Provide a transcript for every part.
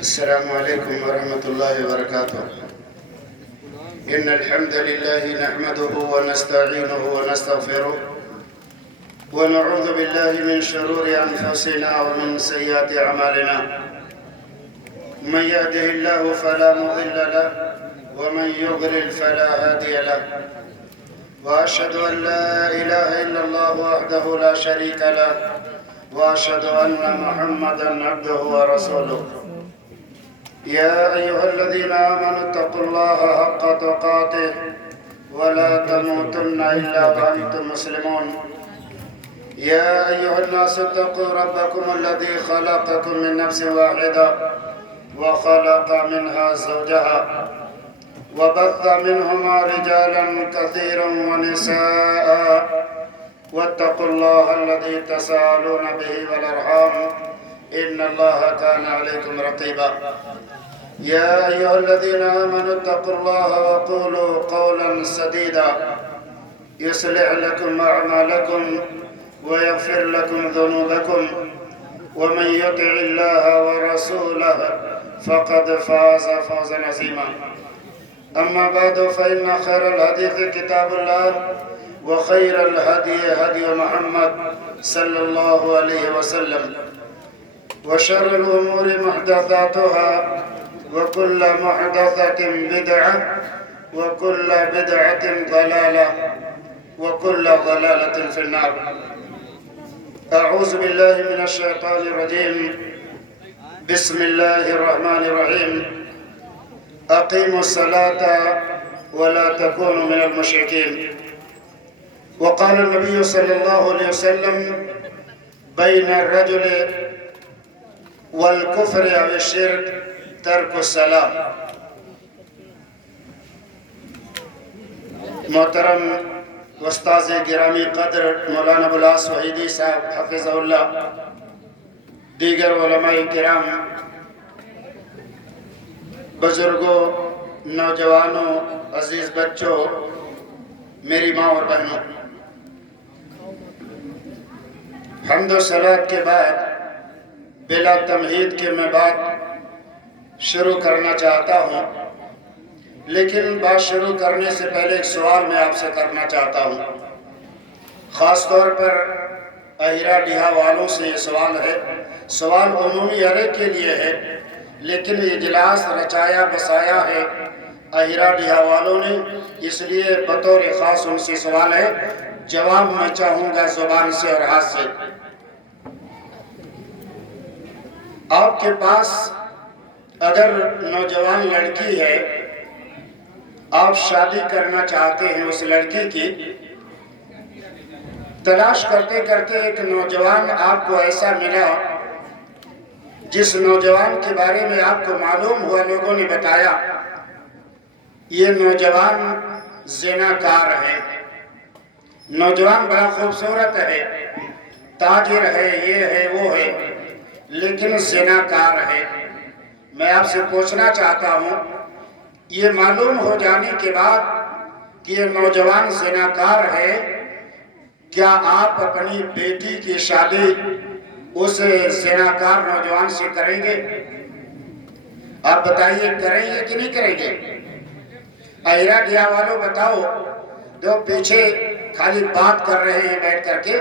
السلام عليكم ورحمة الله وبركاته. إن الحمد لله نحمده ونستعينه ونستغفره ونعوذ بالله من شرور أنفسنا ومن سيئات أعمالنا. من يهده الله فلا مضل له ومن يضلل فلا هادي له. وأشهد أن لا إله إلا الله وحده لا شريك له وأشهد أن محمدا عبده ورسوله. يا أيها الذين آمنوا اتقوا الله حق تقاته ولا تموتن إلا وأنتم مسلمون. يا أيها الناس اتقوا ربكم الذي خلقكم من نفس واحدة وخلق منها زوجها وبث منهما رجالا كثيرا ونساء واتقوا الله الذي تساءلون به والأرحام إن الله كان عليكم رقيبا. يا أيها الذين آمنوا اتقوا الله وقولوا قولا سديدا يصلح لكم أعمالكم ويغفر لكم ذنوبكم ومن يطع الله ورسوله فقد فاز فوزا عظيما. أما بعد فإن خير الحديث كتاب الله وخير الهدي هدي محمد صلى الله عليه وسلم وشر الأمور محدثاتها وكل محدثة بدعة وكل بدعة ضلالة وكل ضلالة في النار. أعوذ بالله من الشيطان الرجيم. بسم الله الرحمن الرحيم. أقيموا الصلاة ولا تكونوا من المشركين. وقال النبي صلى الله عليه وسلم بين الرجل والكفر أو الشرك ترك الصلاة. محترم استاذ گرامی قدر مولانا ابوالعاص وحیدی صاحب حفظہ اللہ، دیگر علماء کرام، بزرگوں، نوجوانوں، عزیز بچوں، میری ماں اور بہنوں، حمد و صلوات کے بعد بلا تمہید کے میں بات شروع کرنا چاہتا ہوں، لیکن بات شروع کرنے سے پہلے ایک سوال میں آپ سے کرنا چاہتا ہوں. خاص طور پر اہیرا ڈیہا والوں سے یہ سوال ہے. سوال عمومی ہر ایک کے لیے ہے، لیکن یہ اجلاس رچایا بسایا ہے اہیرا ڈیہا والوں نے، اس لیے بطور خاص ان سے سوال ہے. جواب میں چاہوں گا زبان سے اور ہاتھ سے. آپ کے پاس اگر نوجوان لڑکی ہے، آپ شادی کرنا چاہتے ہیں، اس لڑکی کی تلاش کرتے کرتے ایک نوجوان آپ کو ایسا ملا جس نوجوان کے بارے میں آپ کو معلوم ہوا، لوگوں نے بتایا یہ نوجوان زناکار ہے، نوجوان بڑا خوبصورت ہے، تاجر ہے، یہ ہے وہ ہے، لیکن زناکار ہے. میں آپ سے پوچھنا چاہتا ہوں، یہ معلوم ہو جانے کے بعد کہ یہ نوجوان زناکار ہے، کیا آپ اپنی بیٹی کی شادی اس زناکار نوجوان سے کریں گے؟ آپ بتائیے، کریں گے کہ نہیں کریں گے؟ اہیرا ڈیہا والوں بتاؤ، جو پیچھے خالی بات کر رہے ہیں بیٹھ کر کے،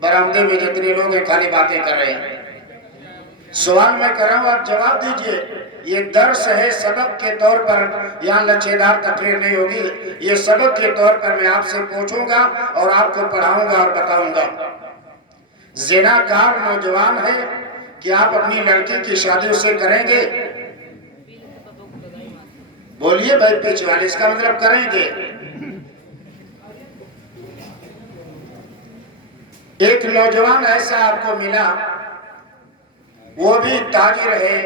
برآمدے میں جتنے لوگ ہیں خالی باتیں کر رہے ہیں. سوال میں کر رہا ہوں، آپ جواب دیجئے. یہ درس ہے، سبق کے طور پر، یہاں لچھے دار تقریر نہیں ہوگی. یہ سبق کے طور پر میں آپ سے پوچھوں گا اور آپ کو پڑھاؤں گا اور بتاؤں گا. زناکار نوجوان ہے، کیا آپ اپنی لڑکی کی شادی اسے کریں گے؟ بولیے بھائی پیچھے والے، اس کا مطلب کریں گے. ایک نوجوان ایسا آپ کو ملا، وہ بھی تاجر ہے،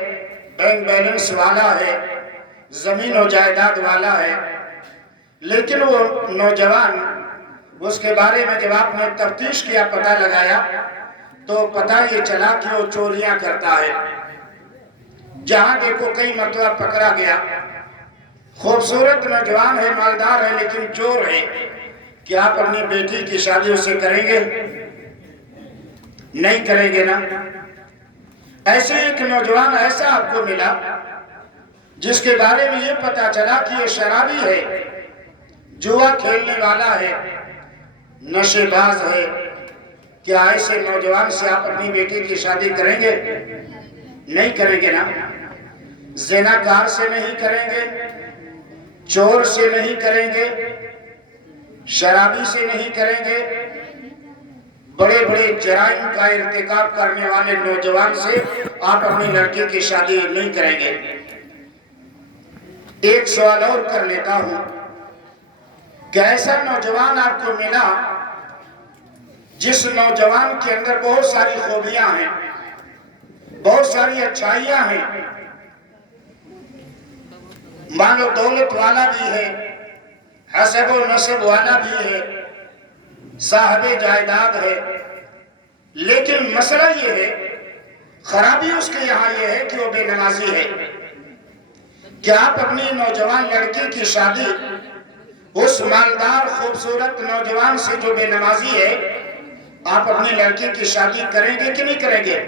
بینک بیلنس والا ہے، زمین و جائیداد والا ہے، لیکن وہ نوجوان، اس کے بارے میں جب آپ نے تفتیش کیا، پتہ لگایا، تو پتہ یہ چلا کہ وہ چوریاں کرتا ہے. جہاں دیکھو کئی مرتبہ پکڑا گیا. خوبصورت نوجوان ہے، مالدار ہے، لیکن چور ہے. کیا آپ اپنی بیٹی کی شادی اس سے کریں گے؟ نہیں کریں گے نا؟ ایسے ایک نوجوان ایسا آپ کو ملا جس کے بارے میں یہ پتا چلا کہ یہ شرابی ہے، جوا کھیلنے والا ہے، نشے باز ہے۔ کیا ایسے نوجوان سے آپ اپنی بیٹی کی شادی کریں گے؟ نہیں کریں گے نا؟ زناکار سے نہیں کریں گے، چور سے نہیں کریں گے، شرابی سے نہیں کریں گے، بڑے بڑے جرائم کا ارتکاب کرنے والے نوجوان سے آپ اپنی لڑکی کی شادی نہیں کریں گے۔ ایک سوال اور کر لیتا ہوں کہ ایسا نوجوان آپ کو ملا جس نوجوان کے اندر بہت ساری خوبیاں ہیں، بہت ساری اچھائیاں ہیں، مال و دولت والا بھی ہے، حسب و نسب والا بھی ہے، صاحب جائیداد ہے، لیکن مسئلہ یہ ہے، خرابی اس کے یہاں یہ ہے کہ وہ بے نمازی ہے۔ کیا آپ اپنی نوجوان لڑکی کی شادی اس مالدار خوبصورت نوجوان سے جو بے نمازی ہے، آپ اپنی لڑکی کی شادی کریں گے کہ نہیں کریں گے؟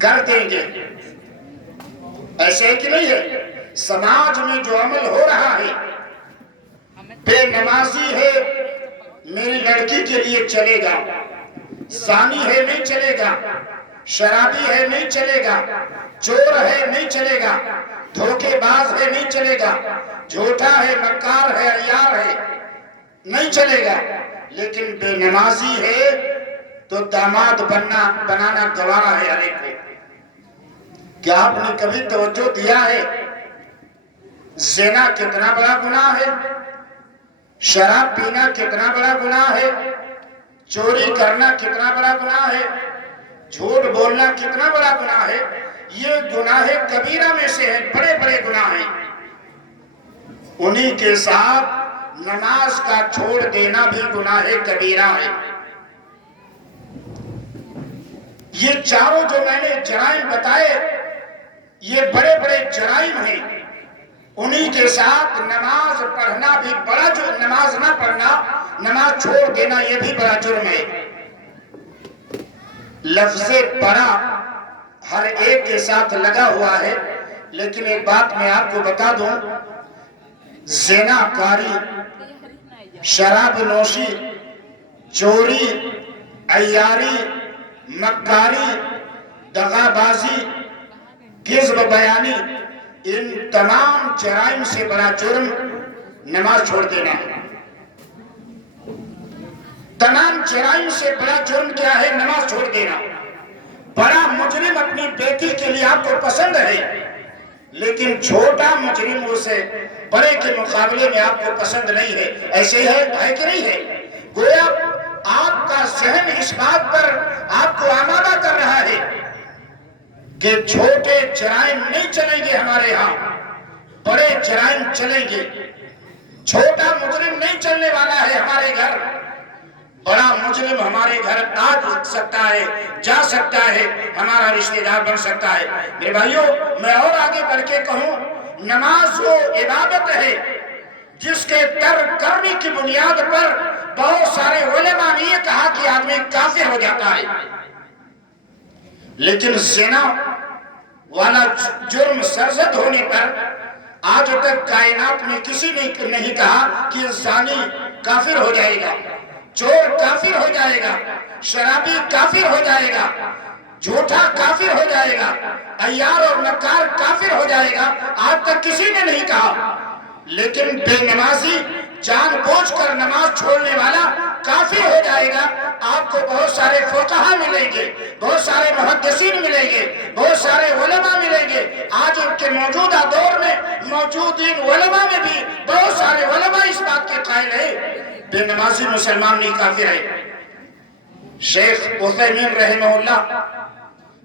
کر دیں گے؟ ایسے ہے کہ نہیں ہے؟ سماج میں جو عمل ہو رہا ہے، بے نمازی ہے میری لڑکی کے لیے چلے گا، زانی ہے نہیں چلے گا، شرابی ہے نہیں چلے گا، چور ہے نہیں چلے گا، دھوکے باز ہے نہیں چلے گا، جھوٹا ہے، مکار ہے، عیار ہے نہیں چلے گا، لیکن بے نمازی ہے تو داماد بنانا گوارا ہے ہر ایک کو۔ کیا آپ نے کبھی توجہ دیا ہے زنا کتنا بڑا گناہ ہے، شراب پینا کتنا بڑا گناہ ہے، چوری کرنا کتنا بڑا گناہ ہے، جھوٹ بولنا کتنا بڑا گناہ ہے؟ یہ گناہ کبیرہ میں سے ہیں، بڑے بڑے گناہ ہیں۔ انہی کے ساتھ نماز کا چھوڑ دینا بھی گناہ کبیرہ ہے۔ یہ چاروں جو میں نے جرائم بتائے، یہ بڑے بڑے جرائم ہیں، انہی کے ساتھ نماز پڑھنا بھی بڑا جرم، نماز نہ پڑھنا، نماز چھوڑ دینا یہ بھی بڑا جرم ہے۔ لفظ بڑا ہر ایک کے ساتھ لگا ہوا ہے، لیکن ایک بات میں آپ کو بتا دوں، زنا کاری، شراب نوشی، چوری، عیاری، مکاری، دغا بازی، کذب بیانی، ان تمام جرائم سے بڑا جرم نماز چھوڑ دینا ہے۔ تمام جرائم سے بڑا جرم کیا ہے؟ نماز چھوڑ دینا۔ بڑا مجرم اپنی بیٹی کے لیے آپ کو پسند ہے، لیکن چھوٹا مجرم اسے بڑے کے مقابلے میں آپ کو پسند نہیں ہے۔ ایسے ہے کہ نہیں ہے؟ گویا آپ کا ذہن اس بات پر آپ کو آمادہ کر رہا ہے کہ چھوٹے جرائم نہیں چلیں گے ہمارے ہاں، بڑے جرائم چلیں گے۔ چھوٹا مجرم نہیں چلنے والا ہے ہمارے گھر، بڑا مجرم ہمارے گھر آ سکتا ہے، جا سکتا ہے، ہمارا رشتہ دار بن سکتا ہے۔ میرے بھائیوں، میں اور آگے بڑھ کے کہوں، نماز وہ عبادت ہے جس کے ترک کرنے کی بنیاد پر بہت سارے علماء نے یہ کہا کہ آدمی کافر ہو جاتا ہے، لیکن زنا والا جرم سرزد ہونے پر آج تک کائنات میں کسی نے نہیں کہا کہ زانی کافر ہو جائے گا، چور کافر ہو جائے گا، شرابی کافر ہو جائے گا، جھوٹا کافر ہو جائے گا، عیار اور مکار کافر ہو جائے گا، آج تک کسی نے نہیں کہا۔ لیکن بے نمازی جان بوجھ کر نماز چھوڑنے والا کافر ہو جائے گا۔ آپ کو بہت سارے فقہاء ملیں گے، بہت سارے محدثین ملیں گے، بہت سارے علماء ملیں گے۔ آج کے موجودہ دور میں موجودین علماء میں بھی بہت سارے علماء اس بات کے قائل ہیں بے نمازی مسلمان نہیں کافر ہے۔ شیخ عثیمین رحمہ اللہ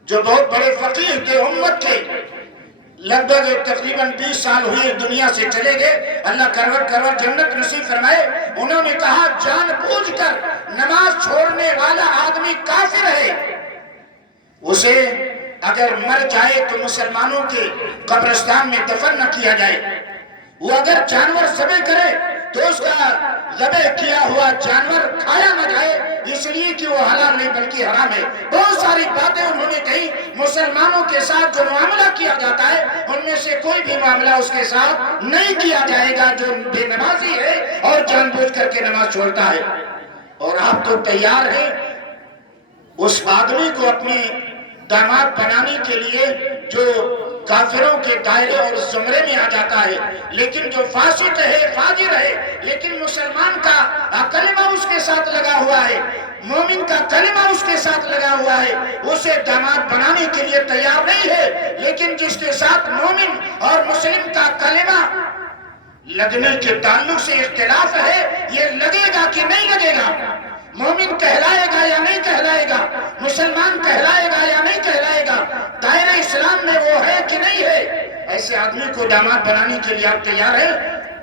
جو بہت بڑے فقیہ تھے امت کے، لگ بھگ تقریباً 20 سال ہوئے دنیا سے چلے گئے، اللہ کروڑ کروڑ جنت نصیب فرمائے۔ انہوں نے کہا جان بوجھ کر نماز چھوڑنے والا آدمی کافر ہے، اسے اگر مر جائے تو مسلمانوں کے قبرستان میں دفن نہ کیا جائے، وہ اگر جانور ذبح کرے تو اس کا ذبح ہوا جانور کھایا نہ جائے، اس لیے کہ وہ حلال نہیں بلکہ حرام ہے۔ بہت ساری باتیں انہوں نے کہی۔ مسلمانوں کے ساتھ جو معاملہ کیا جاتا ہے ان میں سے کوئی بھی معاملہ اس کے ساتھ نہیں کیا جائے گا جو بے نمازی ہے اور جان بوجھ کر کے نماز چھوڑتا ہے۔ اور آپ تو تیار ہیں اس آدمی کو اپنے داماد بنانے کے لیے جو کافروں کے دائرے اور زمرے میں آ جاتا ہے، لیکن جو فاسق ہے، فاجر ہے، لیکن مسلمان کا کلمہ اس کے ساتھ لگا ہوا ہے، مومن کا کلمہ اس کے ساتھ لگا ہوا ہے، اسے داماد بنانے کے لیے تیار نہیں ہے، لیکن جس کے ساتھ مومن اور مسلم کا کلمہ لگنے کے تعلق سے اختلاف ہے، یہ لگے گا کہ نہیں لگے گا، مومن کہلائے گا یا نہیں کہلائے گا، مسلمان کہلائے گا یا نہیں کہلائے گا، دائرہ اسلام میں وہ ہے کہ نہیں ہے، ایسے آدمی کو داماد بنانے کے لیے آپ تیار ہیں؟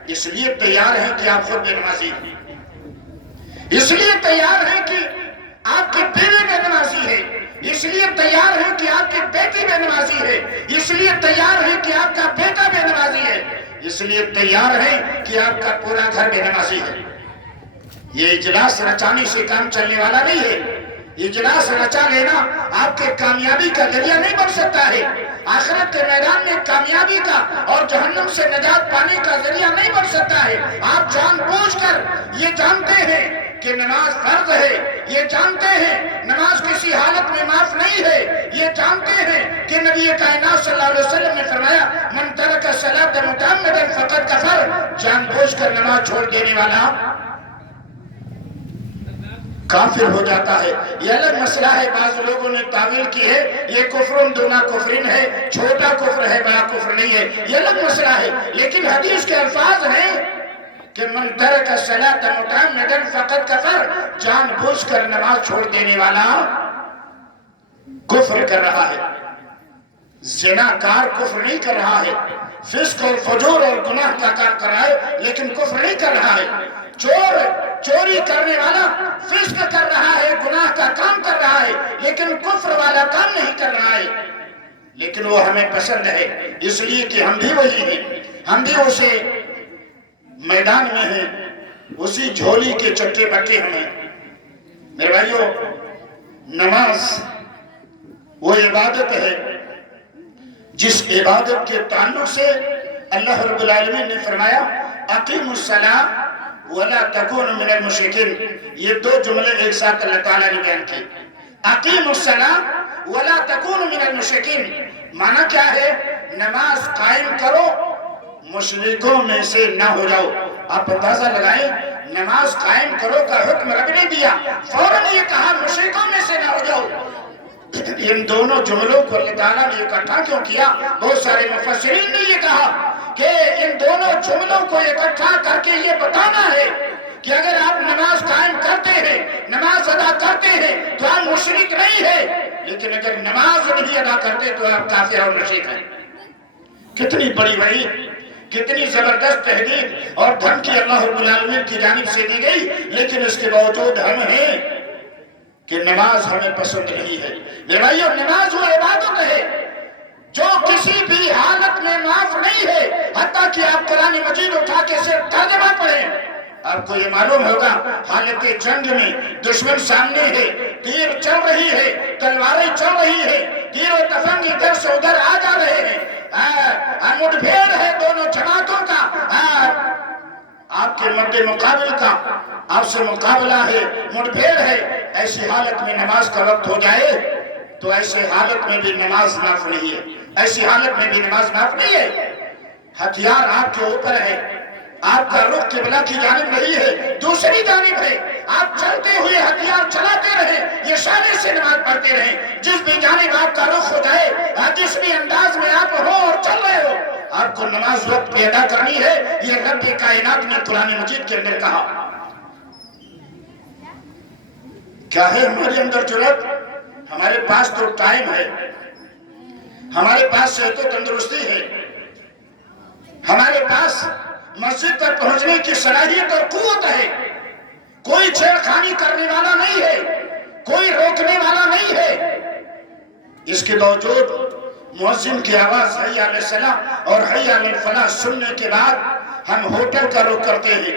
اس لیے تیار ہیں کہ آپ خود بے نمازی ہیں، اس لیے تیار ہیں کہ آپ کی بیوی بے نمازی ہے، اس لیے تیار ہیں کہ آپ کی بیٹی بے نمازی ہے، اس لیے تیار ہیں کہ آپ کا بیٹا بے نمازی ہے، اس لیے تیار ہیں کہ آپ کا پورا گھر بے نمازی ہے۔ یہ اجلاس رچانے سے کام چلنے والا نہیں ہے۔ اجلاس رچا لینا آپ کے کامیابی کا ذریعہ نہیں بن سکتا ہے، آخرت کے میدان میں کامیابی کا اور جہنم سے نجات پانے کا ذریعہ نہیں بن سکتا ہے۔ آپ جان بوجھ کر یہ جانتے ہیں کہ نماز فرض ہے، یہ جانتے ہیں نماز کسی حالت میں معاف نہیں ہے، یہ جانتے ہیں کہ نبی کائنات صلی اللہ علیہ وسلم نے فرمایا من ترک الصلاۃ متعمدا فقد کفر، جان بوجھ کر نماز چھوڑ دینے والا کافر ہو جاتا ہے۔ یہ الگ مسئلہ ہے، بعض لوگوں نے تعویل کی ہے یہ کفر دون کفرن ہے، چھوٹا کفر ہے بڑا کفر نہیں ہے، یہ الگ مسئلہ ہے، لیکن حدیث کے الفاظ ہیں کہ من ترک الصلاۃ متعمدا فقد کفر، جان بوجھ کر نماز چھوڑ دینے والا کفر کر رہا ہے۔ زناکار کفر نہیں کر رہا ہے، فسق اور فجور اور گناہ کا کام کر رہا ہے لیکن کفر نہیں کر رہا ہے۔ چوری کرنے والا فسق کر رہا ہے، گناہ کا کام کر رہا ہے لیکن کفر والا کام نہیں کر رہا ہے، لیکن وہ ہمیں پسند ہے اس لیے کہ ہم بھی وہی ہیں، ہم بھی اسے میدان میں ہیں، اسی جھولی کے چٹے بٹے ہیں۔ میرے بھائیو، نماز وہ عبادت ہے جس عبادت کے تعلق سے اللہ رب العالمین نے فرمایا اقیموا الصلاۃ ولا تکونوا من المشرکین۔ یہ دو جملے ایک ساتھ اللہ تعالیٰ نے بیان کی، اقیموا الصلاۃ ولا تکونوا من المشرکین، معنی کیا ہے؟ نماز قائم کرو، مشرکوں میں سے نہ ہو جاؤ۔ آپ اندازہ لگائیں، نماز قائم کرو کا حکم رب نے دیا، فوراً یہ کہا مشرکوں میں سے نہ ہو جاؤ۔ ان دونوں جملوں کو اللہ تعالیٰ نے اکٹھا کیوں کیا؟ بہت سارے مفسرین نے یہ کہا کہ ان دونوں جملوں کو اکٹھا کر کے یہ بتانا ہے کہ اگر آپ نماز قائم کرتے ہیں، نماز ادا کرتے ہیں تو آپ مشرک نہیں ہیں، لیکن اگر نماز نہیں ادا کرتے تو آپ کافر اور مشرک ہیں۔ کتنی بڑی بڑی، کتنی زبردست تحدید اور دھمکی اللہ رب العالمین کی جانب سے دی گئی، لیکن اس کے باوجود ہم ہیں کہ نماز ہمیں پسند نہیں ہے۔ میرے بھائیو، نماز وہ عبادت ہے جو کسی بھی حالت میں معاف نہیں ہے، حتیٰ کہ آپ قرآن مجید اٹھا کے صرف ترجمہ پڑھیں، آپ کو یہ معلوم ہوگا حالت جنگ میں دشمن سامنے ہے، تیر چل رہی ہے، تلواریں چل رہی ہے، تیر و تفنگ ادھر سے ادھر آ جا رہے ہیں، مٹبھیڑ ہے دونوں جماعتوں کا، آپ کے مد مقابل کا آپ سے مقابلہ ہے، مٹبھیڑ ہے، ایسی حالت میں نماز کا وقت ہو جائے تو ایسی حالت میں بھی نماز معاف نہیں ہے، ایسی حالت میں بھی نماز معاف نہیں ہے۔ ہتھیار آپ کے اوپر ہے، آپ کا رخ قبلہ کی جانب نہیں ہے، دوسری جانب ہے، آپ چلتے ہوئے ہتھیار چلاتے رہیں، یہ اشارے سے نماز پڑھتے رہیں، جس بھی جانب آپ کا رخ ہو جائے، جس بھی انداز میں آپ ہو اور چل رہے ہو، آپ کو نماز وقت پہ ادا کرنی ہے۔ یہ رب کائنات نے قرآن مجید کے اندر کہا۔ کیا ہے ہمارے اندر جرات؟ ہمارے پاس تو ٹائم ہے، ہمارے پاس صحت و تندرستی ہے، ہمارے پاس مسجد تک پہنچنے کی صلاحیت اور قوت ہے، کوئی چھیڑخانی کرنے والا نہیں ہے، کوئی روکنے والا نہیں ہے، اس کے باوجود مؤذن کی آواز حی علی الصلاۃ اور حی علی الفلاح سننے کے بعد ہم ہوٹل کا رخ کرتے ہیں،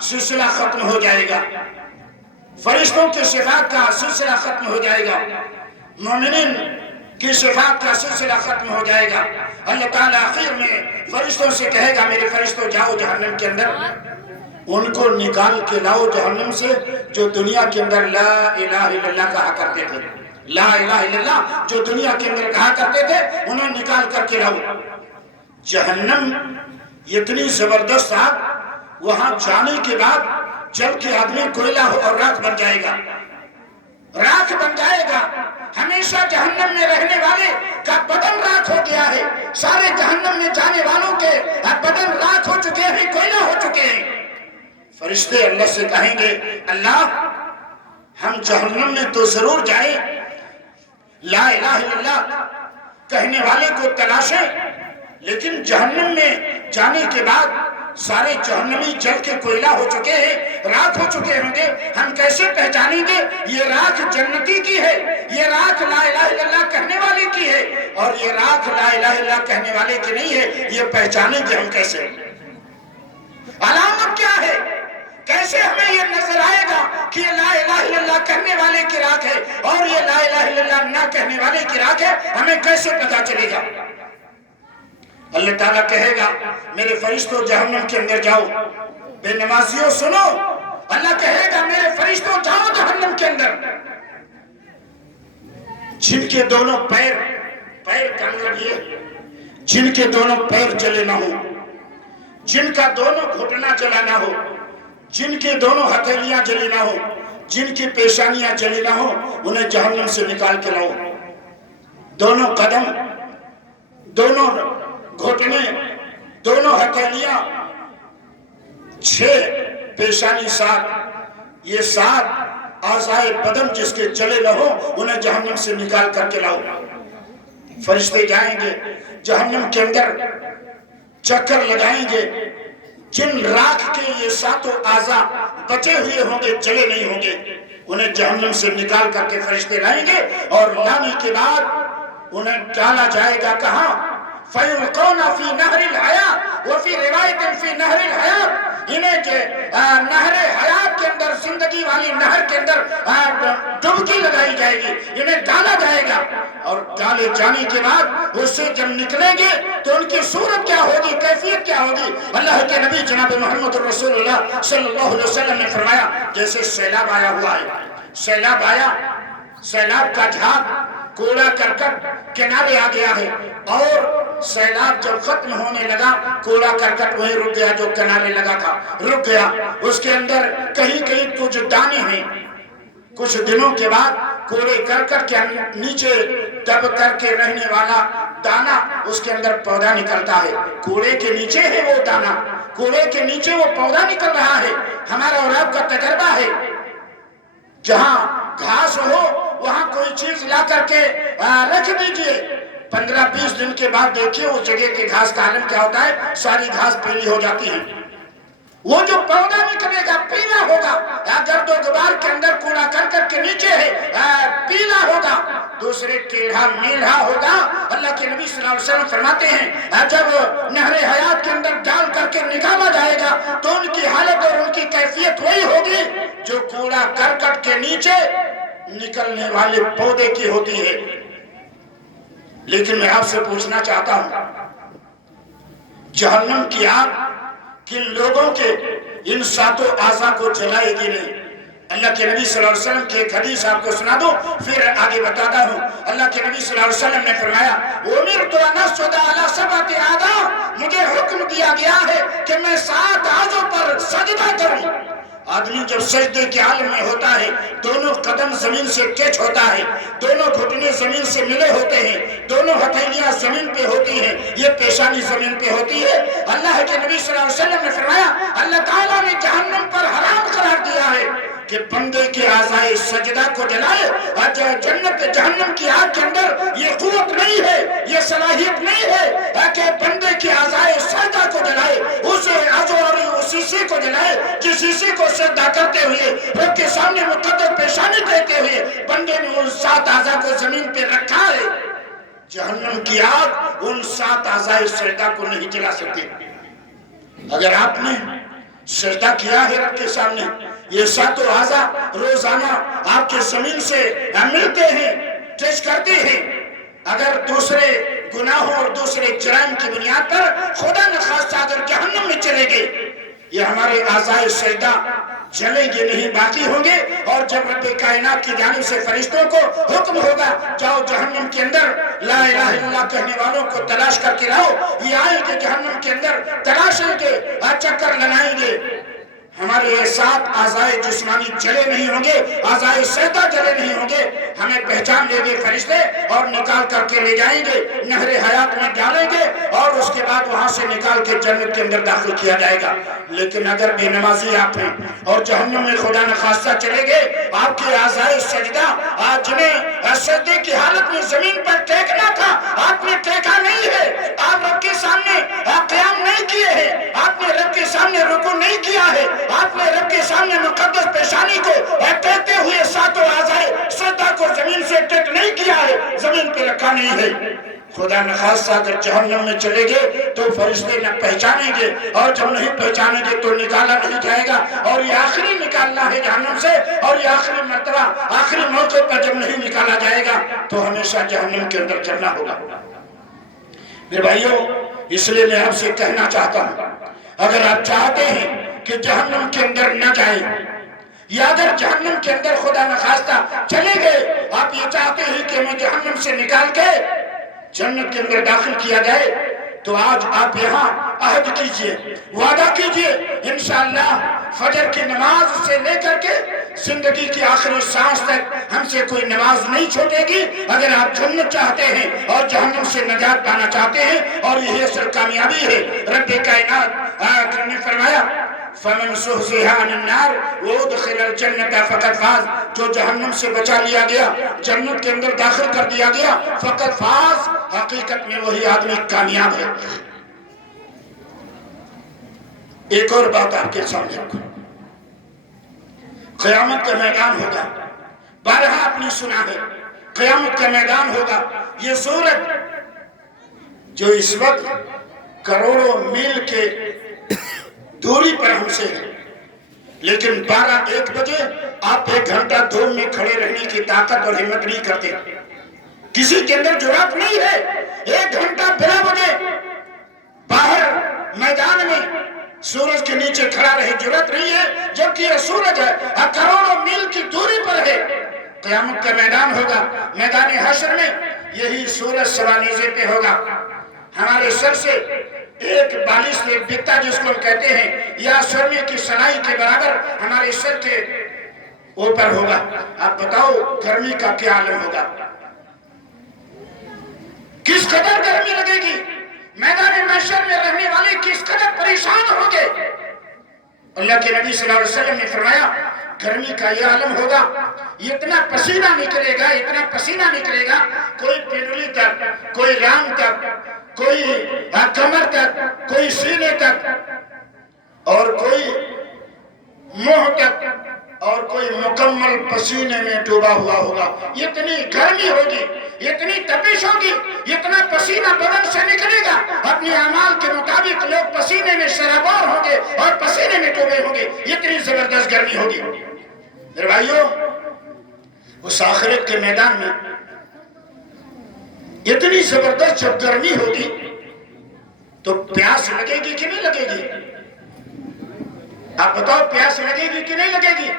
سلسلہ ختم ہو جائے گا، فرشتوں کی صفات کا سلسلہ ختم ہو جائے گا، مومنین کی صفات کا سلسلہ ختم ہو جائے گا۔ اللہ تعالیٰ آخر میں فرشتوں سے کہے گا میرے فرشتوں جاؤ جہنم کے اندر، ان کو نکال کے لاؤ جہنم سے جو دنیا کے اندر لا الہ الا اللہ کہا کرتے تھے، لا الہ الا اللہ جو دنیا کے اندر کہا کرتے تھے انہیں نکال کر کے لاؤ۔ جہنم اتنی زبردست آگ، وہاں جانے کے بعد جل کے آدمی کوئلہ ہو اور راکھ بن جائے گا، راکھ بن جائے گا۔ ہمیشہ جہنم میں رہنے والے کا بدن راکھ ہو گیا ہے، سارے جہنم میں جانے والوں کے بدن راکھ ہو چکے ہیں، کوئلہ ہو چکے ہیں۔ فرشتے اللہ سے کہیں گے اللہ ہم جہنم میں تو ضرور جائیں، لا الہ الا اللہ کہنے والے کو تلاشیں، لیکن جہنم میں جانے کے بعد سارے جہنمی جل کے کوئلہ ہو چکے ہیں، راکھ ہو چکے ہوں گے، ہم کیسے پہچانیں گے یہ راکھ جنتی کی ہے، یہ راکھ لا الہ الا اللہ کہنے والے کی ہے، اور یہ راکھ لا الہ الا اللہ کہنے والے کی نہیں ہے؟ یہ پہچانیں گے ہم کیسے؟ علامت کیا ہے؟ کیسے ہمیں یہ نظر آئے گا کہ یہ لا الہ الا اللہ کہنے والے کی راکھ ہے اور یہ لا الہ الا اللہ نہ کہنے والے کی راکھ ہے؟ ہمیں کیسے پتا چلے گا؟ اللہ تعالیٰ کہے گا میرے فرشتوں جہنم کے اندر جاؤ، بے نمازیوں سنو، اللہ کہے گا میرے فرشتوں جاؤ جہنم کے اندر، جن کے دونوں پیر کا مطلب یہ جن کے دونوں پیر جلے نہ ہو، جن کا دونوں گھٹنا جلا نہ ہو، جن کے دونوں ہتھیلیاں جلی نہ ہو، جن کی پیشانیاں جلی نہ ہو، انہیں جہنم سے نکال کے لاؤ۔ دونوں قدم، دونوں گھٹنے، دونوں ہتھیلیاں، 6 پیشانی 7، یہ 7 اعضائے بدن جس کے جلے نہ ہو انہیں جہنم سے نکال کر کے لاؤ۔ فرشتے جائیں گے جہنم کے اندر، چکر لگائیں گے، جن راکھ کے یہ 7 اعضاء بچے ہوئے ہوں گے، جلے نہیں ہوں گے، انہیں جہنم سے نکال کر کے فرشتے لائیں گے، اور لانے کے بعد انہیں ڈالا جائے گا کہاں؟ فَيُلْقَوْنَ فِي نَهْرِ الْحَيَاةِ وَفِي رِوَایَةٍ فِي نَهْرِ الْحَيَاةِ، انہیں کہ نہر حیات کے اندر، زندگی والی نہر کے اندر ڈبکی لگائی جائے گی، انہیں ڈالا جائے گا، اور ڈالے جانے کے بعد اس سے جب نکلیں گے تو ان کی صورت کیا ہوگی، کیفیت کیا ہوگی؟ اللہ کے نبی جناب محمد رسول اللہ صلی اللہ علیہ وسلم نے فرمایا جیسے سیلاب آیا ہوا ہے، سیلاب آیا، سیلاب کا جھاگ کوڑا کرکٹ کنارے آ گیا ہے، اور سیلاب جب ختم ہونے لگا کوڑا کرکٹ وہیں رک گیا جو کنارے لگا تھا، رک گیا، اس کے اندر کہیں کہیں کچھ دانے ہیں، کچھ دنوں کے بعد کوڑے کرکٹ کے نیچے دب کر کے رہنے والا دانا اس کے اندر پودا نکلتا ہے، کوڑے کے نیچے ہے وہ دانا، کوڑے کے نیچے وہ پودا نکل رہا ہے۔ ہمارا اور آپ کا تجربہ ہے جہاں گھاس ہو وہاں کوئی چیز لا کر کے رکھ دیجئے، 15-20 دن کے بعد دیکھیے اس جگہ کے گھاس کا عالم کیا ہوتا ہے، ساری گھاس پیلی ہو جاتی ہے، وہ جو پودا نکلے گا پیلا ہوگا، گرد و غبار کے اندر کوڑا کرکٹ کے نیچے ہے پیلا ہوگا، دوسرے ٹیڑھا میڑھا ہوگا۔ اللہ کے نبی صلی اللہ علیہ وسلم فرماتے ہیں جب نہر حیات کے اندر ڈال کر کے نکالا جائے گا تو ان کی حالت اور ان کی کیفیت وہی ہوگی جو کوڑا کرکٹ کے نیچے نکلنے والے پودے کی ہوتی ہے۔ لیکن میں آپ سے پوچھنا چاہتا ہوں جہنم کی آگ کن لوگوں کے ان 7 اعضاء کو جلائے گی نہیں؟ اللہ کے نبی صلی اللہ علیہ وسلم کی ایک حدیث آپ کو سنا دو پھر آگے بتاتا ہوں۔ اللہ کے نبی صلی اللہ علیہ وسلم نے فرمایا اُمِرْتُ أَنْ أَسْجُدَ عَلَى 7 أَعْضَاءٍ، مجھے حکم دیا گیا ہے کہ میں 7 اعضوں پر سجدہ کروں۔ آدمی جب سجدے کے حال میں ہوتا ہے دونوں قدم زمین سے ٹچ ہوتا ہے، دونوں گھٹنے زمین سے ملے ہوتے ہیں، دونوں ہتھیلیاں زمین پہ ہوتی ہیں، یہ پیشانی زمین پہ ہوتی ہے۔ اللہ کے نبی صلی اللہ علیہ وسلم نے فرمایا اللہ تعالیٰ نے جہنم پر حرام قرار دیا ہے کہ بندے کے اعضائے سجدہ کو جلائے، اور جنت جہنم کی آگ کے اندر یہ قوت نہیں ہے، یہ صلاحیت نہیں ہے کہ بندے کے اعضائے سجدہ کو جلائے، اس عضو اور اس حصے کو جلائے جس حصے کو سجدہ کرتے ہوئے رب کے سامنے مقدر پیشانی دیتے ہوئے بندے نے ان 7 اعضاء کو زمین پہ رکھا ہے۔ جہنم کی آگ ان 7 اعضائے سجدہ کو نہیں جلا سکتے۔ اگر آپ نے سجدہ کیا ہے رب کے سامنے. یہ ساتوں اعضا روزانہ آپ کے زمین سے ملتے ہیں، ٹچ کرتے ہیں. اگر دوسرے گناہوں اور دوسرے جرائم کی بنیاد پر خدا نخواستہ اگر جہنم میں چلے گئے، یہ ہمارے اعضائے سجدہ جلیں گے نہیں، باقی ہوں گے. اور جب رب کائنات کی جانب سے فرشتوں کو حکم ہوگا جاؤ جہنم کے اندر لا الہ الا اللہ کہنے والوں کو تلاش کر کے لاؤ، یہ آئیں گے جہنم کے اندر، تلاشیں گے، چکر لگائیں گے. ہمارے یہ 7 اعضائے جسمانی جلے نہیں ہوں گے، اعضائے سجدہ جلے نہیں ہوں گے. ہمیں پہچان لیں گے فرشتے اور نکال کر کے لے جائیں گے، نہر حیات میں ڈالیں گے اور اس کے بعد وہاں سے نکال کے جنت کے اندر داخل کیا جائے گا. لیکن اگر بے نمازی آپ ہیں اور جہنم میں خدا نخواستہ چلے گئے، آپ کے اعضائے سجدہ جنہیں سجدے کی حالت میں زمین پر ٹیکنا تھا، آپ نے ٹیکا نہیں ہے، آپ رب کے سامنے قیام نہیں کیے ہیں، آپ نے رب کے سامنے رکوع نہیں کیا ہے، آپ نے رب کے سامنے مقدس پیشانی کو ٹیکتے ہوئے 7 اعضائے سجدہ کو زمین سے ٹیک نہیں کیا ہے، زمین پہ رکھا نہیں ہے. خدا نخواستہ اگر جہنم میں چلے گئے تو فرشتے نہ پہچانیں گے، اور جب نہیں پہچانیں گے تو نکالا نہیں جائے گا. اور یہ آخری نکالنا ہے جہنم سے، اور یہ آخری مرتبہ آخری موقع پر جب نہیں نکالا جائے گا تو ہمیشہ جہنم کے اندر چلنا ہوگا. میرے بھائیوں، اس لیے میں آپ سے کہنا چاہتا ہوں، اگر آپ چاہتے ہیں کہ جہنم کے اندر نہ جائیں، یا اگر جہنم کے اندر خدا نخواستہ چلے گئے، آپ یہ چاہتے ہیں کہ ہمیں جہنم سے نکال کے جنت کے اندر داخل کیا جائے، تو آج آپ یہاں عہد کیجئے، وعدہ کیجئے، انشاءاللہ فجر کی نماز سے لے کر کے زندگی کی آخری سانس تک ہم سے کوئی نماز نہیں چھوٹے گی. اگر آپ جنت چاہتے ہیں اور جہنم سے نجات پانا چاہتے ہیں، اور یہ اصل کامیابی ہے. رب کائنات نے فرمایا فَمَنْ زُحْزِحَ عَنِ النَّارِ وَأُدْخِلَ الْجَنَّةَ فَقَدْ فَازَ، جو جہنم سے بچا لیا گیا، جنت کے اندر داخل کر دیا گیا، فقط فاز، حقیقت میں وہی آدمی کامیاب ہے. ایک اور بات آپ کے سامنے رکھو، قیامت کا میدان ہوگا، بارہا آپ نے سنا ہے، قیامت کا میدان ہوگا. یہ سورج جو اس وقت کروڑوں میل کے دوری پر ہم سے ہے، لیکن 12-1 بجے آپ 1 گھنٹہ دھوپ میں کھڑے رہنے کی طاقت اور ہمت نہیں کرتے. کسی کے اندر جرات نہیں ہے 1 گھنٹہ بلا وجہ باہر میدان میں سورج کے نیچے کھڑا رہے، جرات نہیں ہے، جبکہ یہ سورج ہے کروڑوں میل کی دوری پر ہے. قیامت کا میدان ہوگا، میدان حشر میں یہی سورج سوانیزے پہ ہوگا. ہمارے سر سے ایک بالش، ایک بتا جس کو ہم کہتے ہیں، یا سرنے کی سلائی کے برابر ہمارے سر کے اوپر ہوگا. آپ بتاؤ گرمی کا کیا عالم ہوگا، کس قدر گرمی لگے گی، میدان محشر میں رہنے والے کس قدر پریشان ہوں گے. اللہ کے نبی صلی اللہ علیہ وسلم نے فرمایا گرمی کا یہ عالم ہوگا، اتنا پسینہ نکلے گا، اتنا پسینہ نکلے گا، کوئی پنڈلی تک، کوئی رام تک، کوئی کمر تک، کوئی سینے تک، اور کوئی منہ تک، اور کوئی مکمل پسینے میں ڈوبا ہوا ہوگا. اتنی گرمی ہوگی، اتنی تپش ہوگی، اتنا پسینہ بدن سے نکلے گا، اپنے اعمال کے مطابق لوگ پسینے میں سرابور ہوں گے اور پسینے میں ڈوبے ہوں گے. اتنی زبردست گرمی ہوگی. میرے بھائیوں، اس آخرت کے میدان میں اتنی زبردست جب گرمی ہوگی تو پیاس لگے گی کہ نہیں لگے گی؟ آپ بتاؤ پیاس لگے گی کہ نہیں لگے گی؟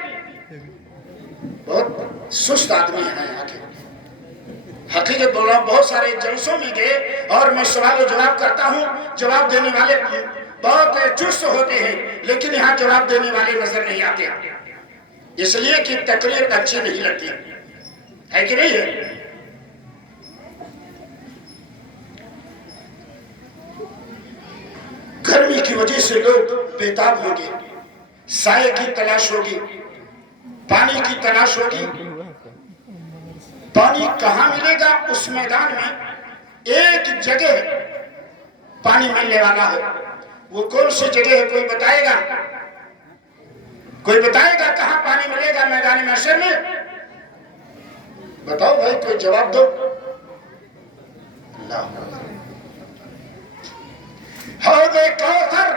بہت سست آدمی ہیں یہاں کے، حقیقت بول رہا ہوں. بہت سارے جلسوں میں گئے اور میں سوال و جواب کرتا ہوں، جواب دینے والے بہت چست ہوتے ہیں، لیکن یہاں جواب دینے والے نظر نہیں آتے، اس لیے کہ تقریر اچھی نہیں لگتی ہے کہ نہیں ہے. گرمی کی وجہ سے لوگ بےتاب ہوں گے، سائے کی تلاش ہوگی، پانی کی تلاش ہوگی. پانی کہاں ملے گا؟ اس میدان میں ایک جگہ پانی ملنے والا ہے. وہ کون سی جگہ ہے؟ کوئی بتائے گا؟ کوئی بتائے گا کہاں پانی ملے گا میدان محشر میں؟ بتاؤ بھائی، کوئی جواب دو. اللہ، حوض کوثر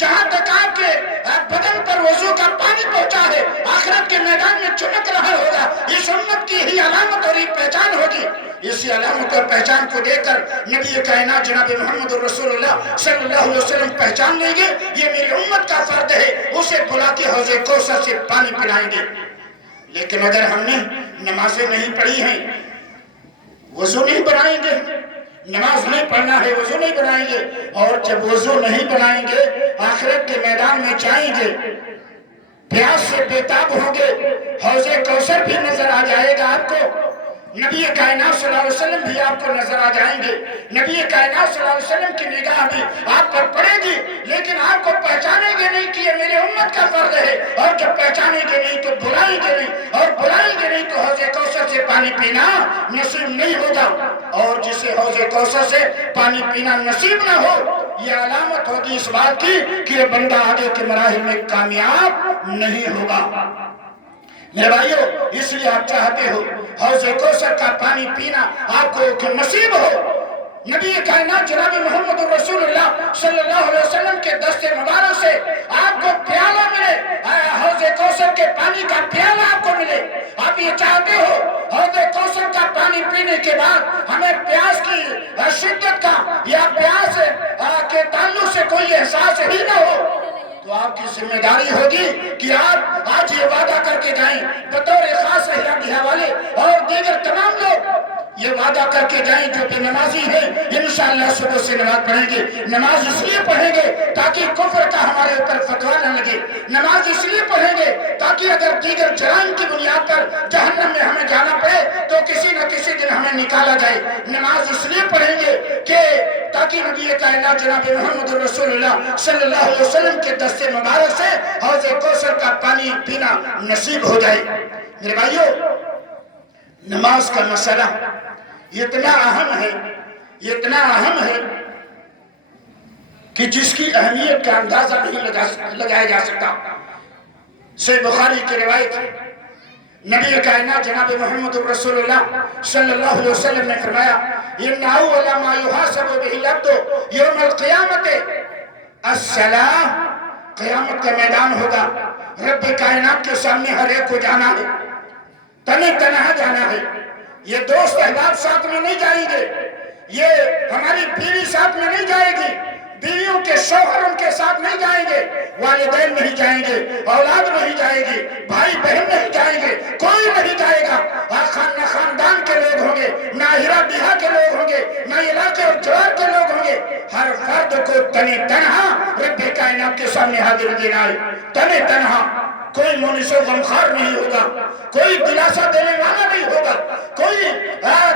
جہاں تک آپ کے بدن پر وضو کا پانی پہنچا ہے آخرت کے میدان میں چمک رہا ہوگا، اس امت کی ہی علامت اور پہچان ہوگی۔ اسی علامت اور پہچان کو دیکھ کر نبی کائنات جناب محمد رسول اللہ صلی اللہ علیہ وسلم پہچان لیں گے یہ میری امت کا فرد ہے، اسے بلا کے حوض کوثر سے پانی پلائیں گے۔ لیکن اگر ہم نے نمازیں نہیں پڑھی ہیں، وضو نہیں بنائیں گے، نماز نہیں پڑھنا ہے وضو نہیں بنائیں گے، اور جب وضو نہیں بنائیں گے آخرت کے میدان میں جائیں گے، پیاس سے بےتاب ہوں گے، حوض کوثر بھی نظر آ جائے گا آپ کو، نبی کائنات صلی اللہ علیہ وسلم بھی آپ کو نظر آ جائیں گے، نبی کائنات صلی اللہ علیہ وسلم کی نگاہ بھی آپ پر پڑے گی، لیکن آپ کو پہچانیں گے نہیں کہ یہ میرے امت کا فرد ہے، اور جب پہچانیں گے نہیں تو بلائیں گے نہیں، اور بلائیں گے نہیں تو حوض کوثر سے پانی پینا نصیب نہیں ہوگا، اور جسے حوض کوثر سے پانی پینا نصیب نہ ہو یہ علامت ہوگی اس بات کی کہ یہ بندہ آگے کے مراحل میں کامیاب نہیں ہوگا۔ میرے بھائیو، اس لیے آپ چاہتے ہو حوض کوثر کا پانی پینا آپ کو نصیب ہو، نبی کائنات جناب محمد رسول اللہ صلی اللہ علیہ وسلم کے دست مبارک سے آپ کو پیالہ ملے، حوض کوثر کے پانی کا پیالہ آپ کو ملے۔ آپ یہ چاہتے ہو حوض کوثر کا پانی پینے کے بعد ہمیں پیاس کی شدت کا یا پیاس کے تعلق سے کوئی احساس ہی نہ ہو، تو آپ کی ذمہ داری ہوگی کہ آپ آج یہ وعدہ کر کے جائیں بطور خاص احرام والے اور دیگر تمام لوگ یہ وعدہ کر کے جائیں جو بے نمازی ہیں انشاءاللہ صبح سے نماز پڑھیں گے۔ نماز اس لیے پڑھیں گے تاکہ کفر کا ہمارے اوپر فتویٰ نہ لگے، نماز اس لیے پڑھیں گے تاکہ اگر دیگر جرائم کی بنیاد پر جہنم میں ہمیں جانا پڑے تو کسی نہ کسی دن ہمیں نکالا جائے، نماز اس لیے پڑھیں گے کہ تاکہ نبی کائنات جناب محمد رسول اللہ صلی اللہ علیہ وسلم کے دست مبارک سے حوض کوثر کا پانی پینا نصیب ہو جائے۔ میرے بھائیو، نماز کا مسئلہ اتنا اہم ہے کہ جس کی اہمیت کا اندازہ نہیں لگایا جا سکتا۔ صحیح بخاری کی روایت نبی کائنات جناب محمد رسول اللہ صلی اللہ علیہ وسلم نے فرمایا ان اول ما يحاسب به العبد یوم القیامت الصلاۃ، قیامت کا میدان ہوگا، رب کائنات کے سامنے ہر ایک کو جانا ہے، تنہا تنہا جانا ہے، یہ دوست احباب ساتھ میں نہیں جائیں گے، یہ ہماری بیوی ساتھ میں نہیں جائے گی، بیویوں کے شوہر ان کے ساتھ نہیں جائیں گے، والدین نہیں جائیں گے، اولاد نہیں جائے گی، بھائی بہن نہیں جائیں گے، کوئی نہیں جائے گا، نہ خاندان کے لوگ ہوں گے، نہ ہیرا بیہا کے لوگ ہوں گے، نہ علاقے اور جوار کے لوگ ہوں گے، ہر فرد کو تنہا رب کائنات کے سامنے حاضر دینا ہے، تنہا، کوئی مونس و غمخوار نہیں ہوگا، کوئی دلاسا دینے والا نہیں ہوگا، کوئی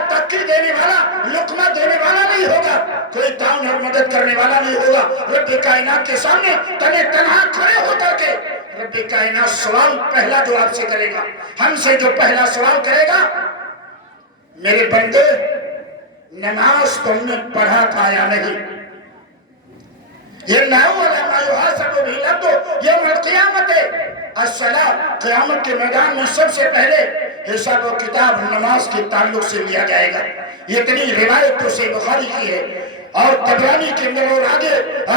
تکی دینے والا، لقمہ دینے والا نہیں ہوگا، کوئی تعاون اور مدد کرنے والا نہیں ہوگا، رب کائنات کے سامنے تنہا کھڑے ہو کر کے رب کائنات سوال پہلا جو آپ سے کرے گا، ہم سے جو پہلا سوال کرے گا، میرے بندے نماز تم نے پڑھا تھا یا نہیں؟ یہ ناؤ علامہ یحاسب به العبد یوم القیامت الصلاۃ، قیامت کے میدان میں سب سے پہلے حساب و کتاب نماز کے تعلق سے لیا جائے گا۔ یہ اتنی روایت تو صحیح بخاری کی ہے اور طبرانی کے اندر اور آگے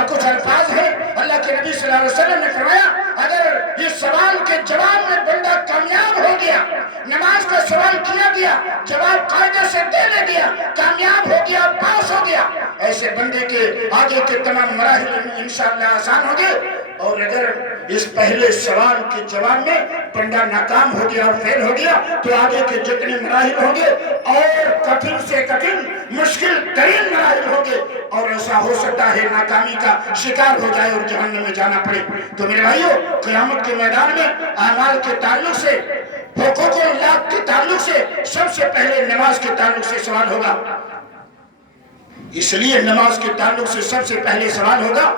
کچھ الفاظ ہیں، اللہ کے نبی صلی اللہ علیہ وسلم نے فرمایا اگر اس سوال کے جواب میں بندہ کامیاب ہو گیا، نماز کا سوال کیا گیا، جواب قاعدے سے دے دیا، کامیاب ہو گیا، پاس ہو گیا، ایسے بندے کے آگے کے تمام مراحل انشاءاللہ آسان ہوں گے، اور اگر اس پہلے سوال کے جواب میں بندہ ناکام ہو گیا اور فیل ہو گیا تو آگے کے جتنے مراحل ہوں گے اور کٹھن سے کٹھن مشکل ترین مراحل ہوں گے، اور ایسا ہو سکتا ہے ناکامی کا شکار ہو جائے اور جہنم میں جانا پڑے۔ تو میرے بھائیو، قیامت کے میدان میں اعمال کے تعلق سے، حقوق اللہ کے تعلق سے سب سے پہلے نماز کے تعلق سے سوال ہوگا، اس لیے نماز کے تعلق سے سب سے پہلے سوال ہوگا،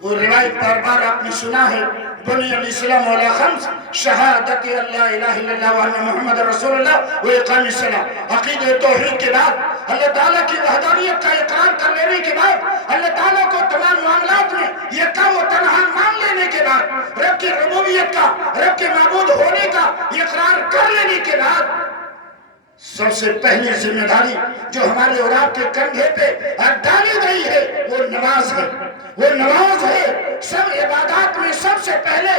وہ روایت بار بار آپ نے سنا ہے، بنی الاسلام علی خمس، شہادت اللہ الہ الا اللہ وان محمد رسول اللہ و اقام الصلاۃ، عقیدہ توحید کے بعد اللہ تعالیٰ کی وحدانیت کا اقرار کر لینے کے بعد، اللہ تعالیٰ کو تمام معاملات میں یکتا و تنہا مان لینے کے بعد، رب کی ربوبیت کا، رب کے معبود ہونے کا اقرار کر لینے کے بعد سب سے پہلی ذمہ داری جو ہمارے اور آپ کے کندھے پہ ڈالی گئی ہے وہ نماز ہے، وہ نماز ہے۔ سب عبادات میں سب سے پہلے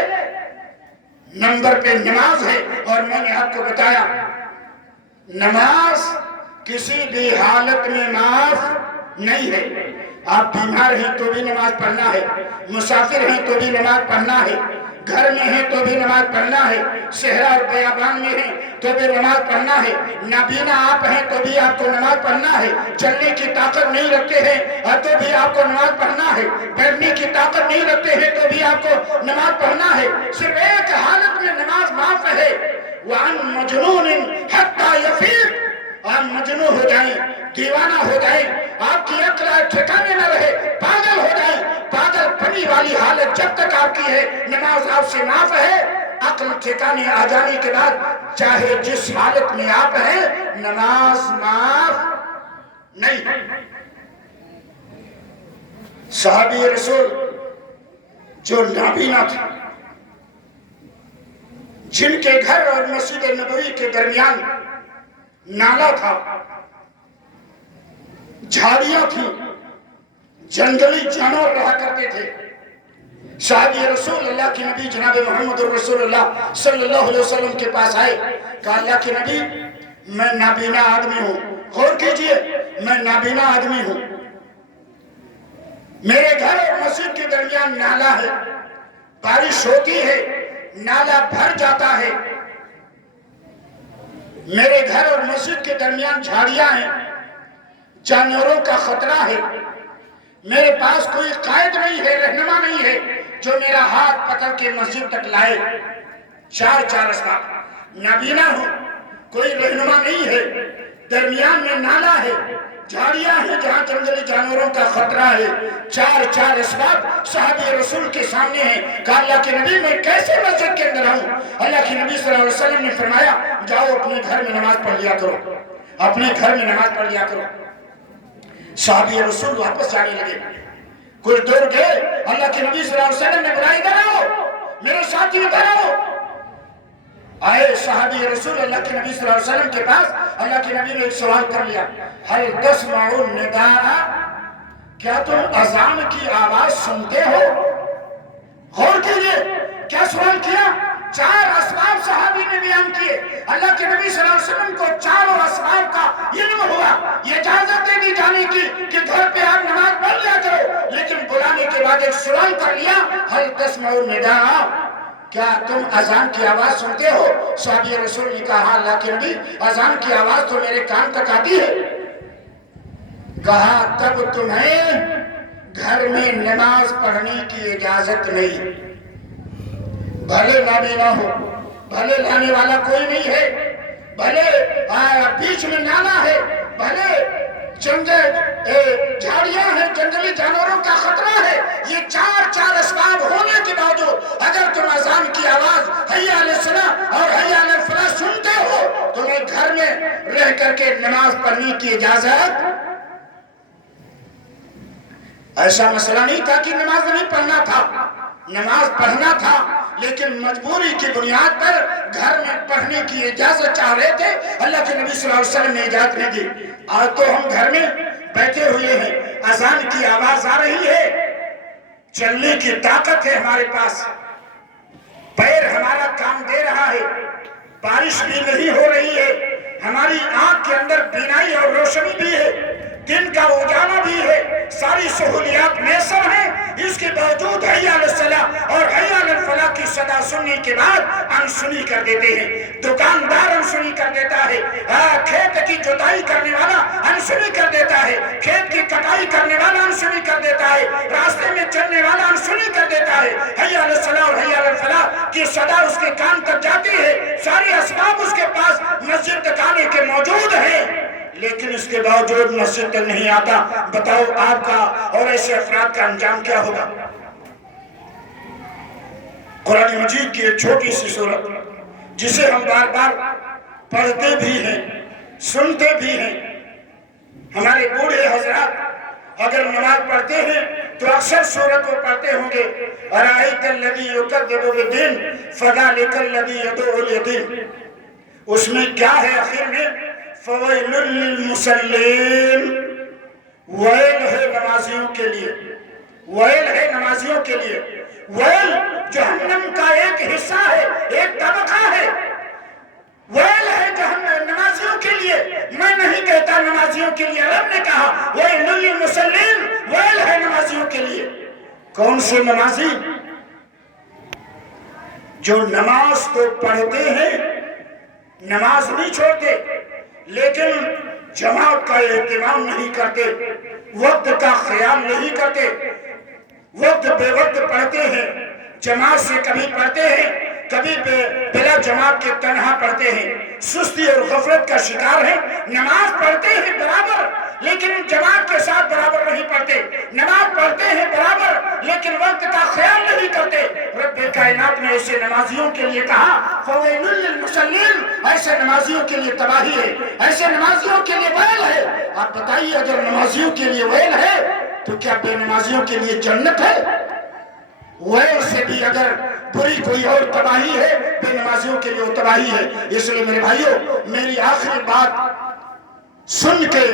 نمبر پہ نماز ہے۔ اور میں نے آپ کو بتایا نماز کسی بھی حالت میں معاف نہیں ہے۔ آپ بیمار ہیں تو بھی نماز پڑھنا ہے، مسافر ہیں تو بھی نماز پڑھنا ہے، گھر میں ہیں تو بھی نماز پڑھنا ہے، صحرا اور بیابان میں ہیں تو بھی نماز پڑھنا ہے، نابینا آپ ہیں تو بھی آپ کو نماز پڑھنا ہے، چلنے کی طاقت نہیں رکھتے ہیں تو بھی آپ کو نماز پڑھنا ہے، بیٹھنے کی طاقت نہیں رکھتے ہیں تو بھی آپ کو نماز پڑھنا ہے۔ صرف ایک حالت میں نماز معاف ہے، وَعَنْ مَجْنُونٍ حَتَّى يَفِيقَ۔ آپ مجنون ہو جائیں، دیوانہ ہو جائیں، آپ کی عقل ٹھکانے نہ رہے، پاگل ہو جائیں، پاگل پنی والی حالت جب تک آپ کی ہے نماز آپ سے معاف ہے۔ عقل ٹھکانے آ جانے کے بعد چاہے جس حالت میں آپ ہیں نماز معاف نہیں۔ صحابی رسول جو نابینا تھے، جن کے گھر اور مسجد نبوی کے درمیان نالا تھا، جھاڑیاں تھیں، جنگلی جانور رہا کرتے تھے، صحابی رسول اللہ کے نبی جناب محمد رسول اللہ صلی اللہ علیہ وسلم کے پاس آئے، کہا اللہ کے نبی میں نابینا آدمی ہوں، غور کیجئے میں نابینا آدمی ہوں، میرے گھر اور مسجد کے درمیان نالا ہے، بارش ہوتی ہے نالا بھر جاتا ہے، میرے گھر اور مسجد کے درمیان جھاڑیاں ہیں، جانوروں کا خطرہ ہے، میرے پاس کوئی قائد نہیں ہے، رہنما نہیں ہے جو میرا ہاتھ پکڑ کے مسجد تک لائے۔ چار اسباب، نابینا ہوں، کوئی رہنما نہیں ہے، درمیان میں نالا ہے، جھاڑیاں ہیں جہاں جنگلی جانوروں کا خطرہ ہے، چار اسباب صحابی رسول کے سامنے ہیں۔ کہا اللہ کے نبی میں کیسے مسجد کے اندر آؤں؟ اللہ کے نبی صلی اللہ علیہ وسلم نے فرمایا جاؤ اپنے گھر میں نماز پڑھ لیا کرو، اپنے گھر میں نماز پڑھ لیا کرو۔ صحابی رسول واپس جانے لگے، کچھ دور گئے، اللہ کے نبی صلی اللہ علیہ وسلم نے بلائی ادھر آؤ، میرے ساتھی ادھر آؤ۔ آئے صحابی رسول اللہ کے نبی صلی اللہ علیہ وسلم کے پاس، اللہ کے نبی نے ایک سوال کر لیا، هل تسمع النداء، کیا تم اذان کی آواز سنتے ہو؟ غور کیجئے کیا سوال کیا؟ چار اسباب صحابی نے بیان کیے، اللہ کے نبی صلی اللہ علیہ وسلم کو چاروں اسباب کا علم ہوا، یہ اجازت دے دی جانے کی کہ گھر پہ آپ نماز پڑھ لیا کرو، لیکن بلانے کے بعد ایک سوال کر لیا هل تسمع النداء، کیا تم اذان کی آواز سنتے ہو؟ صحابی رسول نے کہا اللہ کے نبی اذان کی آواز تو میرے کان تک آتی ہے۔ کہا تب تمہیں گھر میں نماز پڑھنے کی اجازت نہیں، بھلے نابینا ہو، بھلے لانے والا کوئی نہیں ہے، بھلے بیچ میں نالا ہے، بھلے جھاڑیاں ہیں، جنگلی جانوروں کا خطرہ ہے، یہ چار اسباب ہونے کے باوجود اگر تم اذان کی آواز حی علی الصلاۃ اور حی علی الفلاح سنتے ہو، تمہیں گھر میں رہ کر کے نماز پڑھنے کی اجازت۔ ایسا مسئلہ نہیں تھا کہ نماز نہیں پڑھنا تھا، نماز پڑھنا تھا، لیکن مجبوری کی بنیاد پر گھر میں پڑھنے کی اجازت چاہ رہے تھے، اللہ کے نبی صلی اللہ علیہ وسلم نے اجازت نہیں دی۔ آج تو ہم گھر میں بیٹھے ہوئے ہیں، اذان کی آواز آ رہی ہے، چلنے کی طاقت ہے ہمارے پاس، پیر ہمارا کام دے رہا ہے، بارش بھی نہیں ہو رہی ہے، ہماری آنکھ کے اندر بینائی اور روشنی بھی ہے، دن کا اجالا بھی ہے، ساری سہولیات میسر ہیں، اس کے باوجود حی علی الصلاۃ اور حی علی الفلاح کی صدا سننے کے بعد انسنی کر دیتے ہیں، دکاندار انسنی کر دیتا ہے، کھیت کی جوتائی کرنے والا انسنی کر دیتا ہے، کھیت کی کٹائی کرنے والا انسنی کر دیتا ہے، راستے میں چلنے والا انسنی کر دیتا ہے، حی علی الصلاۃ اور حی علی الفلاح کی صدا اس کے کان تک جاتی ہے، ساری اسباب اس کے پاس مسجد تک آنے کے موجود ہیں، لیکن اس کے باوجود مسجد تک نہیں آتا۔ بتاؤ آپ کا اور ایسے افراد کا انجام کیا ہوگا؟ قرآن مجید کی ایک چھوٹی سی سورت جسے ہم بار بار پڑھتے بھی ہیں، سنتے بھی ہیں، ہمارے بوڑھے حضرات اگر نماز پڑھتے ہیں تو اکثر سورت کو پڑھتے ہوں گے، ارائیت الذی یکذب بالدین فذلک الذی یدعو الیتیم، اس میں کیا ہے آخر میں؟ فویل للمصلین، ویل ہے نمازیوں کے لیے، ویل ہے نمازیوں کے لیے۔ ویل جہنم کا ایک حصہ ہے، ایک طبقہ ہے، ویل ہے جہنم نمازیوں کے لیے۔ میں نہیں کہتا نمازیوں کے لیے، رب نے کہا ویل للمصلین، ویل ہے نمازیوں کے لیے۔ کون سے نمازی؟ جو نماز تو پڑھتے ہیں، نماز نہیں چھوڑتے، لیکن جماعت کا اہتمام نہیں کرتے، وقت کا خیال نہیں کرتے، وقت بے وقت پڑھتے ہیں، جماعت سے کبھی پڑھتے ہیں، کبھی بلا جماعت کے تنہا پڑھتے ہیں، سستی اور غفلت کا شکار ہیں۔ نماز پڑھتے ہیں برابر، لیکن جماعت کے ساتھ برابر نہیں پڑھتے، نماز پڑھتے ہیں برابر، لیکن وقت کا خیال نہیں کرتے۔ رب کائنات نے ایسے نمازیوں کے لیے کہا فویل للمصلین، ایسے نمازیوں کے لیے تباہی ہے، ایسے نمازیوں کے لیے ویل ہے۔ آپ بتائیے اگر نمازیوں کے لیے ویل ہے تو کیا بے نمازیوں کے لیے جنت ہے؟ ویل سے بھی اگر بری کوئی اور تباہی ہے، بے نمازیوں کے لیے وہ تباہی ہے۔ اس لیے میرے بھائیوں، میری آخری بات سن کے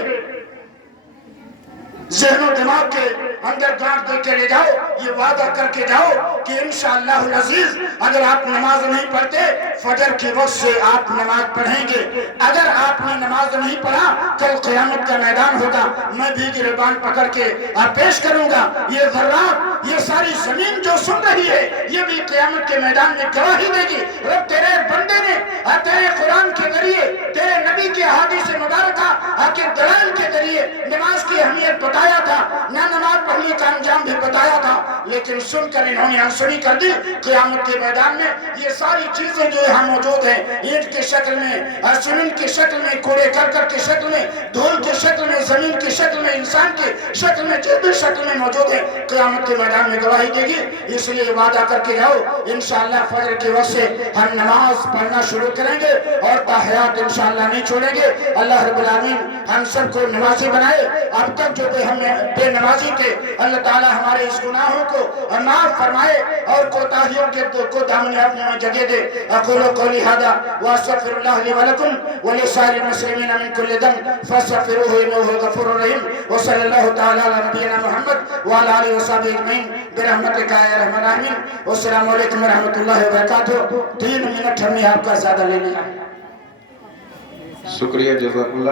ذہن و دماغ کے اندر گانٹھ دے کے لے جاؤ، یہ وعدہ کر کے جاؤ کہ انشاءاللہ العزیز اگر آپ نماز نہیں پڑھتے، فجر کے وقت سے آپ نماز پڑھیں گے۔ اگر آپ نے نماز نہیں پڑھا، کل قیامت کا میدان ہوگا، میں بھی گریبان پکڑ کے آپ پیش کروں گا۔ یہ ذرات، یہ ساری زمین جو سن رہی ہے، یہ بھی قیامت کے میدان میں گواہی دے گی۔ رب تیرے بندے نے تیرے قرآن کے ذریعے، تیرے نبی کی احادیث مبارکہ کے دلائل کے ذریعے نماز کی اہمیت بتایا تھا، نہ نماز پڑھنے کا انجام بھی بتایا تھا، لیکن سن کر انہوں نے انسنی کر دی۔ قیامت کے میدان میں یہ ساری چیزیں جو یہاں موجود ہیں، اینٹ کی شکل میں، سیمنٹ کی شکل میں، کوڑے کرکٹ کی شکل میں، دھول کی شکل میں، زمین کی شکل میں، انسان کی شکل میں، جس بھی شکل میں موجود ہے، قیامت کے میدان میں گواہی دے گی۔ اس لیے وعدہ کر کے جاؤ، انشاءاللہ فجر کے وقت سے ہم نماز پڑھنا شروع کریں گے اور تاحیات انشاءاللہ نہیں چھوڑیں گے۔ اللہ رب العالمین ہم سب کو نمازی بنائے۔ اب تک جو بے نمازی تھے، اللہ تعالی ہمارے اس گناہوں کو معاف فرمائے اور کوتاہیوں کو دامن اپنے میں جگہ دے۔ اقول قولی ھذا واستغفر اللہ لی ولکم ولسائر المسلمین من کل ذنب فاستغفروہ انہ هو الغفور الرحیم۔ وصلی اللہ تعالی علی نبینا محمد وعلی آلہ وصحبہ اجمعین برحمتک یا ارحم الراحمین۔ والسلام علیکم ورحمۃ اللہ وبرکاتہ۔ 3 منٹ ہم نے آپ کا زیادہ لے لیا۔ شکریہ، جزاک اللہ۔